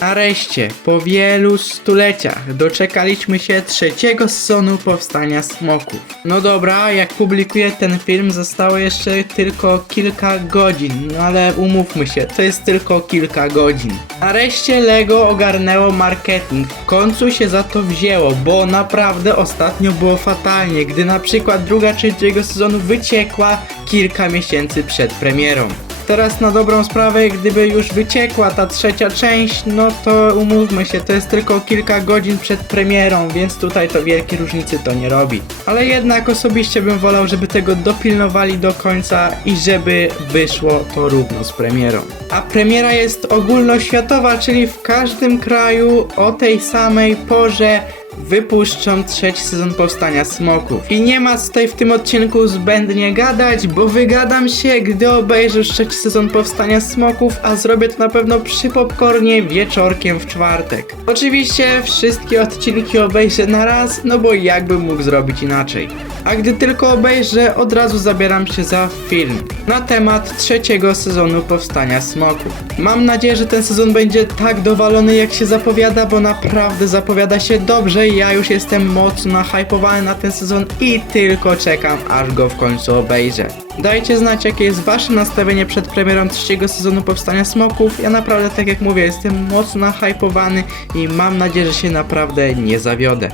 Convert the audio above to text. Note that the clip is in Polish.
Nareszcie, po wielu stuleciach, doczekaliśmy się trzeciego sezonu Powstania Smoków. No dobra, jak publikuję ten film, zostało jeszcze tylko kilka godzin, no ale umówmy się, to jest tylko kilka godzin. Nareszcie LEGO ogarnęło marketing, w końcu się za to wzięło, bo naprawdę ostatnio było fatalnie, gdy na przykład druga część drugiego sezonu wyciekła kilka miesięcy przed premierą. Teraz na dobrą sprawę, gdyby już wyciekła ta trzecia część, no to umówmy się, to jest tylko kilka godzin przed premierą, więc tutaj to wielkiej różnicy to nie robi. Ale jednak osobiście bym wolał, żeby tego dopilnowali do końca i żeby wyszło to równo z premierą. A premiera jest ogólnoświatowa, czyli w każdym kraju o tej samej porze wypuszczą trzeci sezon Powstania Smoków. I nie ma tutaj w tym odcinku zbędnie gadać, bo wygadam się, gdy obejrzę już trzeci sezon Powstania Smoków, a zrobię to na pewno przy popcornie wieczorkiem w czwartek. Oczywiście wszystkie odcinki obejrzę na raz, no bo jakbym mógł zrobić inaczej. A gdy tylko obejrzę, od razu zabieram się za film na temat trzeciego sezonu Powstania Smoków. Mam nadzieję, że ten sezon będzie tak dowalony jak się zapowiada, bo naprawdę zapowiada się dobrze. Ja już jestem mocno hypowany na ten sezon i tylko czekam, aż go w końcu obejrzę. Dajcie znać, jakie jest wasze nastawienie przed premierą trzeciego sezonu Powstania Smoków. Ja naprawdę, tak jak mówię, jestem mocno hypowany i mam nadzieję, że się naprawdę nie zawiodę.